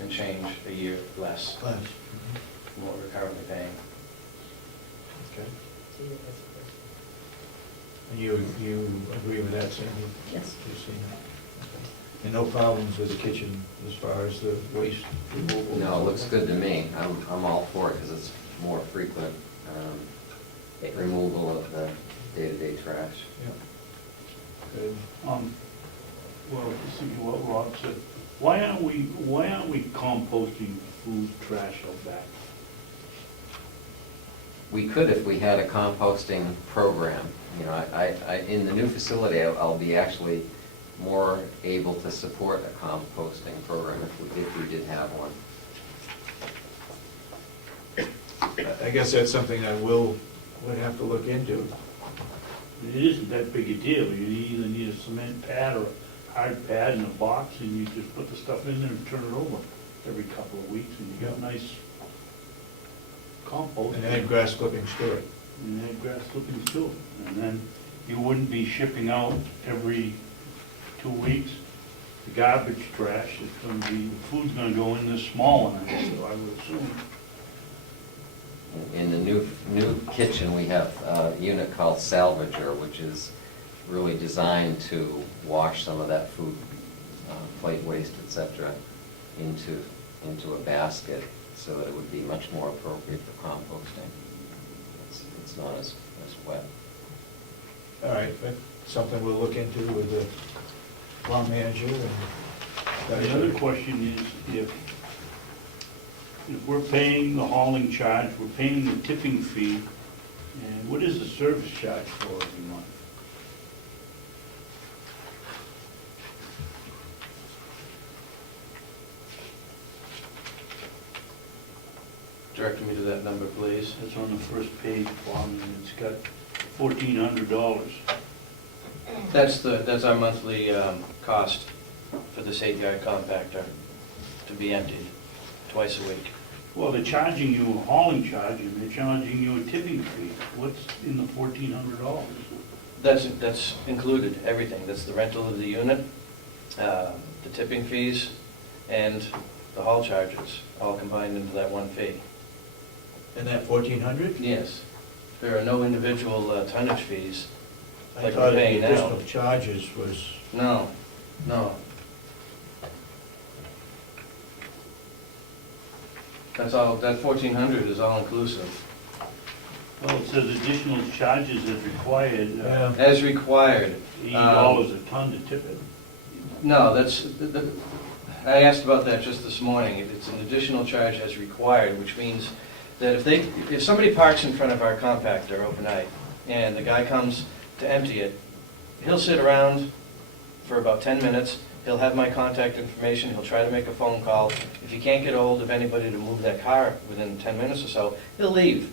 and change a year less Less. than what we're currently paying. Okay. And you agree with that, Sandy? Yes. You've seen it? Okay. And no problems with the kitchen as far as the waste removal? No, it looks good to me. I'm all for it because it's more frequent removal of the day-to-day trash. Yeah. Good. Well, just thinking what Rob said, why aren't we composting food trash out back? We could if we had a composting program. You know, in the new facility, I'll be actually more able to support a composting program if we did have one. I guess that's something I would have to look into. It isn't that big a deal. You either need a cement pad or a hard pad in a box, and you just put the stuff in there and turn it over every couple of weeks, and you got nice compost. And add grass clippings to it. And add grass clippings too. And then you wouldn't be shipping out every 2 weeks. The garbage trash is gonna be, the food's gonna go in this small one, so I would assume. In the new kitchen, we have a unit called Salvager, which is really designed to wash some of that food, plate waste, etc., into a basket so that it would be much more appropriate for composting. It's not as wet. All right, but something we'll look into with the farm manager and. The other question is, if we're paying the hauling charge, we're paying the tipping fee, and what is the service charge for every month? Direct me to that number, please. That's on the first page, Bob, and it's got $1,400. That's our monthly cost for this 8-yard compactor to be emptied twice a week. Well, they're charging you a hauling charge, and they're charging you a tipping fee. What's in the $1,400? That's included, everything. That's the rental of the unit, the tipping fees, and the haul charges, all combined into that one fee. And that 1,400? Yes. There are no individual tonnage fees I like thought we're paying the now. additional charges was, No. That's all, that 1,400 is all inclusive. Well, it says additional charges as required, yeah, As required. $80 a ton to tip it. No, I asked about that just this morning. It's an additional charge as required, which means that if somebody parks in front of our compactor overnight and the guy comes to empty it, he'll sit around for about 10 minutes. He'll have my contact information. He'll try to make a phone call. If he can't get a hold of anybody to move that car within 10 minutes or so, he'll leave.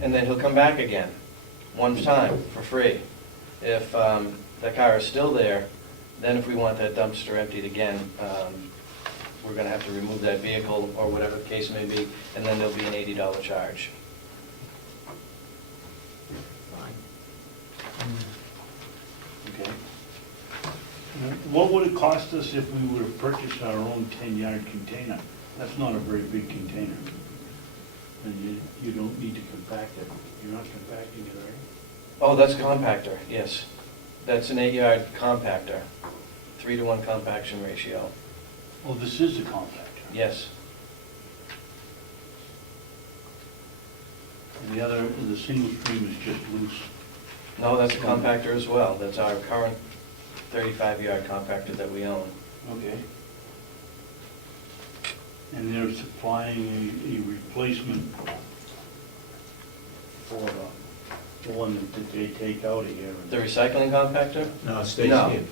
And then he'll come back again, one time, for free. If that car is still there, then if we want that dumpster emptied again, we're going to have to remove that vehicle or whatever the case may be, and then there'll be an $80 charge. Okay. What would it cost us if we were to purchase our own 10-yard container? That's not a very big container. And you don't need to compact it. You're not compacting it, are you? Oh, that's a compactor, yes. That's an 8-yard compactor, 3-to-1 compaction ratio. Oh, this is a compactor. Yes. And the single stream is just loose. No, that's a compactor as well. That's our current 35-yard compactor that we own. Okay. And they're supplying a replacement for the one that they take out of here. The recycling compactor? no, it stays No. here.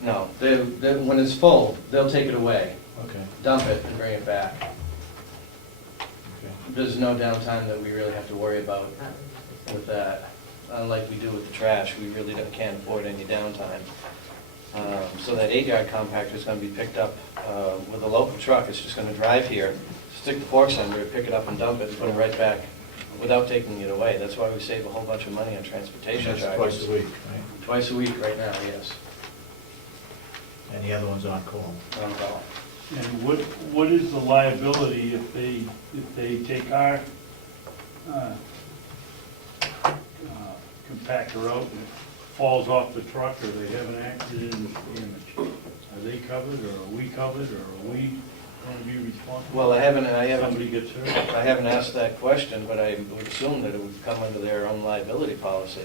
No, when it's full, they'll take it away, Okay, dump it, and bring it back. okay. There's no downtime that we really have to worry about with that. Unlike we do with the trash, we really can't afford any downtime. So that 8-yard compactor is going to be picked up with a local truck. It's just going to drive here, stick the forks under it, pick it up and dump it, and put it right back without taking it away. That's why we save a whole bunch of money on transportation That's charges. twice a week, right? Twice a week right now, yes. And the other one's on call. On call. And what is the liability if they take our compactor out and it falls off the truck, or they have an accident and it's damaged? Are they covered, or are we covered, or are we going to be responsible? Well, I haven't Somebody gets hurt? I haven't asked that question, but I would assume that it would come under their own liability policy.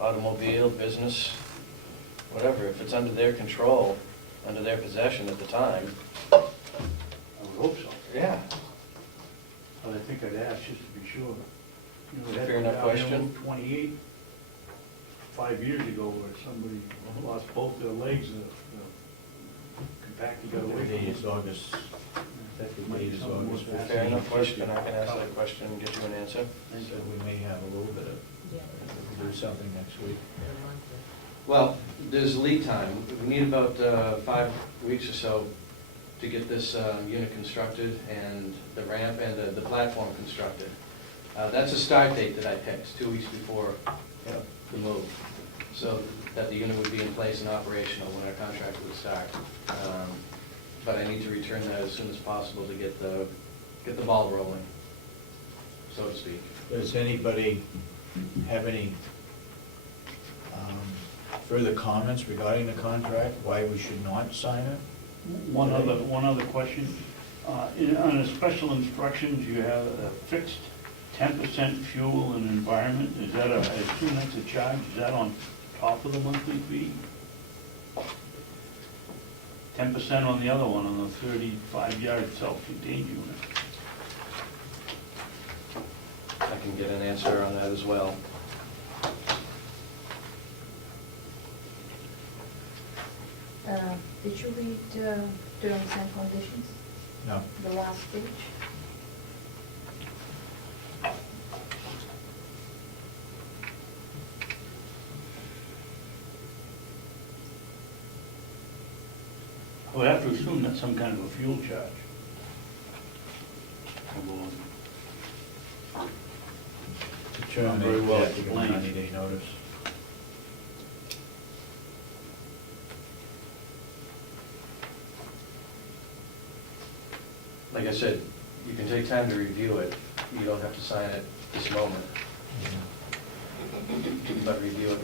Automobile, business, whatever, if it's under their control, under their possession at the time. I would hope so. Yeah. But I think I'd ask just to be sure. You know, we had Fair one enough down there question. on 28, 5 years ago, where somebody lost both their legs, the compactor got away The from date is them. August, effective date is August Fair 15th. Fair enough question, I can ask that question and get you an answer. So we may have a little bit of, we'll do something next week. Well, there's lead time. We need about 5 weeks or so to get this unit constructed and the ramp and the platform constructed. That's a start date that I picked, 2 weeks before the move, so that the unit would be in place and operational when our contract would start. But I need to return that as soon as possible to get the ball rolling, so to speak. Does anybody have any further comments regarding the contract, why we should not sign it? One other question. On the special instructions, you have a fixed 10% fuel and environment. Is that I assume that's a charge, is that on top of the monthly fee? 10% on the other one, on the 35-yard self-contained unit. I can get an answer on that as well. Did you read terms and conditions, No. the last page? I would have to assume that's some kind of a fuel charge. Determine Very well that you give a explained. 90-day notice. Like I said, you can take time to review it. You don't have to sign it this moment, but review it.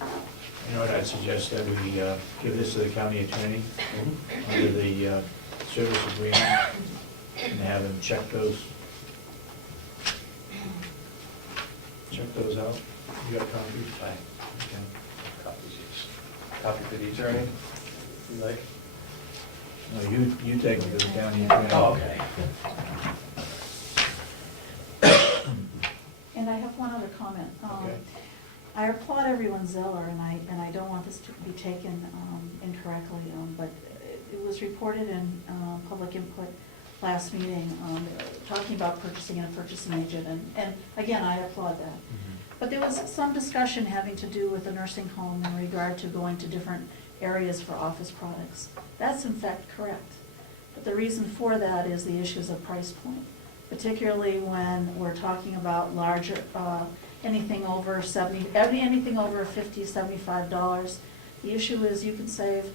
You know what, I'd suggest that we give this to the county attorney under the service agreement and have him check those out. You got copies? Aye. Okay. Copies, yes. Copy for the attorney, if you like. No, you take them to the county attorney. Oh, okay. And I have one other comment. Okay. I applaud everyone's zealor, and I don't want this to be taken incorrectly, but it was reported in public input last meeting, talking about purchasing and a purchasing agent, and again, I applaud that. But there was some discussion having to do with a nursing home in regard to going to different areas for office products. That's in fact correct. But the reason for that is the issues of price point, particularly when we're talking about larger, anything over anything over $50, $75. The issue is you can save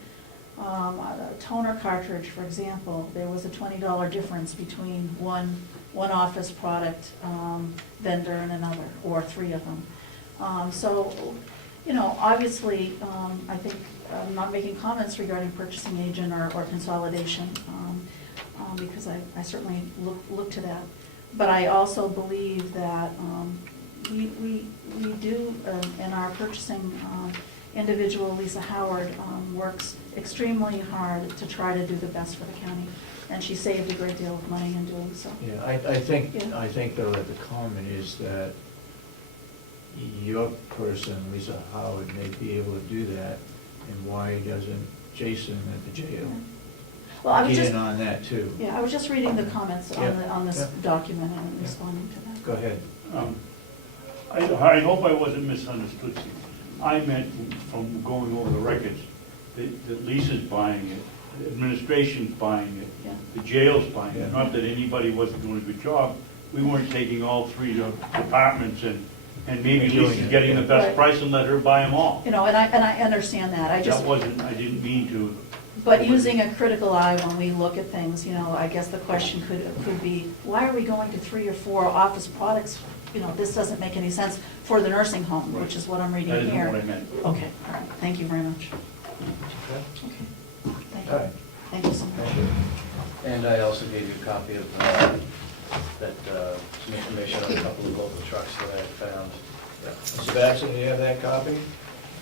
a toner cartridge, for example. There was a $20 difference between one office product vendor and another, or three of them. So, you know, obviously, I think I'm not making comments regarding purchasing agent or consolidation, because I certainly look to that. But I also believe that we do, in our purchasing individual, Lisa Howard, works extremely hard to try to do the best for the county, and she saved a great deal of money in doing so. Yeah, I think Yeah. though that the comment is that your person, Lisa Howard, may be able to do that, and why doesn't Jason at the jail Well, I was get just, in on that too? yeah, I was just reading the comments Yeah, on this yeah. document and Yeah. responding to that. Go ahead. I hope I wasn't misunderstood. I meant from going over the records, that Lisa's buying it, the administration's buying it, Yeah. the jail's buying Yeah. it, not that anybody wasn't doing a good job. We weren't taking all three departments and maybe And doing Lisa's it, getting the yeah. best Right. price and let her buy them all. You know, and I understand that, I just, That wasn't, I didn't mean to But using a critical eye when we look at things, you know, I guess the question could be, why are we going to 3 or 4 office products? You know, this doesn't make any sense for the nursing home, which is what I'm reading That here. isn't what I meant. Okay, all right, thank you very much. Okay? Okay, thank All you. right, Thank you so much. thank you. And I also gave you a copy of some information on a couple of local trucks that I had found. Yeah. Mr. Baxter, do you have that copy?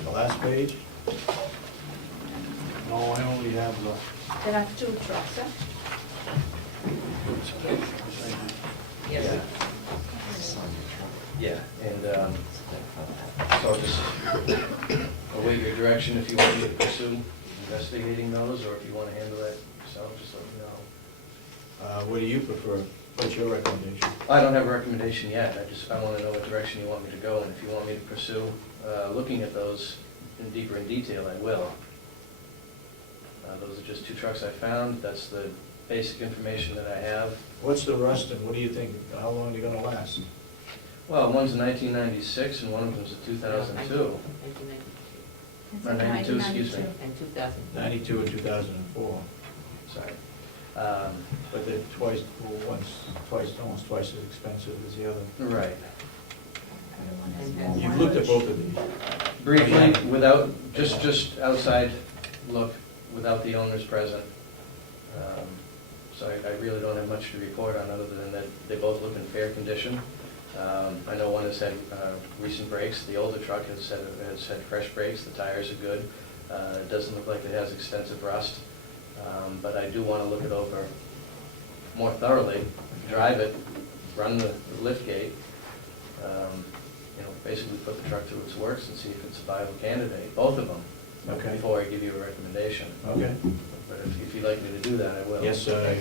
The last page? No, I only have the. There are 2 trucks, huh? Yeah. Yeah, and so I'll just await your direction if you want me to pursue investigating those, or if you want to handle that yourself, just let me know. What do you prefer? What's your recommendation? I don't have a recommendation yet, I want to know what direction you want me to go, and if you want me to pursue looking at those in deeper in detail, I will. Those are just 2 trucks I found, that's the basic information that I have. What's the rust and what do you think, how long are they gonna last? Well, one's a 1996 and one of them's a 2002. Or 92, excuse me. And 2000. 92 and 2004. Sorry. But they're almost twice as expensive as the other. Right. You've looked at both of these. Briefly, without, just outside look, without the owners present. So I really don't have much to report on other than that they both look in fair condition. I know one has had recent brakes. The older truck has had fresh brakes. The tires are good. It doesn't look like it has extensive rust. But I do want to look it over more thoroughly, drive it, run the lift gate, you know, basically put the truck through its works and see if it's a viable candidate, both of them, Okay. before I give you a recommendation. Okay. But if you'd like me to do that, I will. Yes, I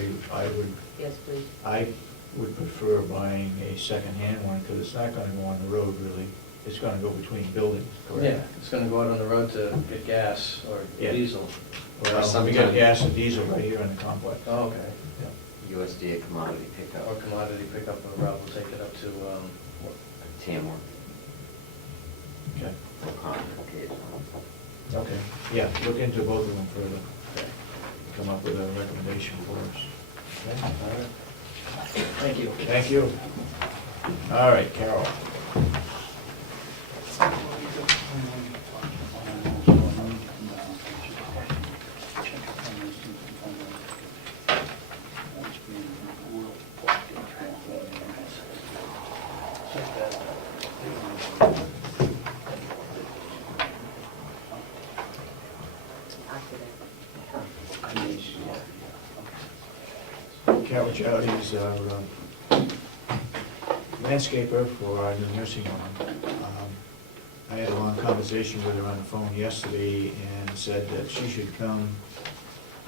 would, Yes, please. I would prefer buying a second-hand one because it's not gonna go on the road really. It's gonna go between buildings, correct? Yeah, it's gonna go out on the road to get gas or Yeah. diesel. Well, we got Sometime- gas and diesel right here in the complex. Oh, okay. Yeah. USDA commodity pickup, Or commodity pickup, or Rob will take it up to, Tamworth, Okay, O'Connor, occasionally. okay, yeah, look into both of them further. Come up with a recommendation for us. Okay? all right. Thank you. Thank you. All right, Carol. After that. Carol Jowdy is our landscaper for our new nursing home. I had a long conversation with her on the phone yesterday and said that she should come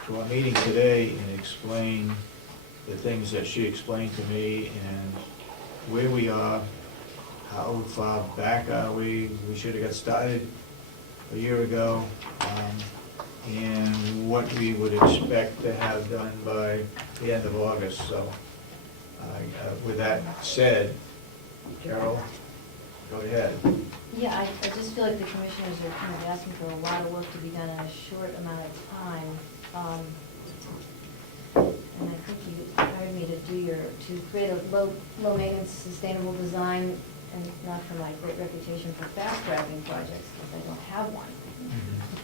to our meeting today and explain the things that she explained to me and where we are, how far back are we should have got started a year ago, and what we would expect to have done by the end of August. So, with that said, Carol, go ahead. Yeah, I just feel like the commissioners are kind of asking for a lot of work to be done in a short amount of time. And I think you hired me to create a low maintenance, sustainable design, and not for my great reputation for fast tracking projects, because I don't have one.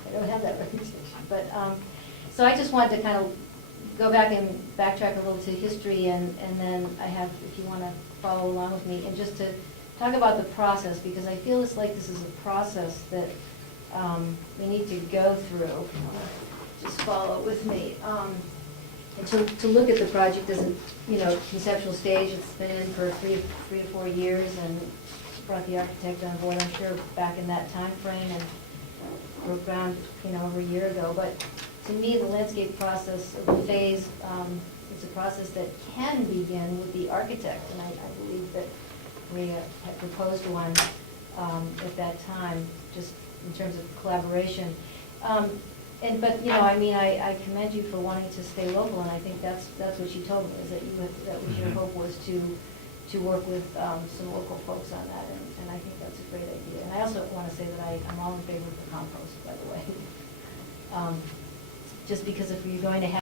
I don't have that reputation. But, so I just wanted to kind of go back and backtrack a little to history, and then I have, if you want to follow along with me, and just to talk about the process, because I feel it's like this is a process that we need to go through. Just follow with me. And to look at the project as a, conceptual stage. It's been in for three to 4 years, and brought the architect on board, I'm sure, back in that time frame, and broke ground, over a year ago. But to me, the landscape process of the phase, it's a process that can begin with the architect, and I believe that we had proposed one at that time, just in terms of collaboration. But I commend you for wanting to stay local, and I think that's what you told me, is that that was your hope, was to work with some local folks on that, and I think that's a great idea. And I also want to say that I'm all in favor of the compost, by the way. just because if you're going to have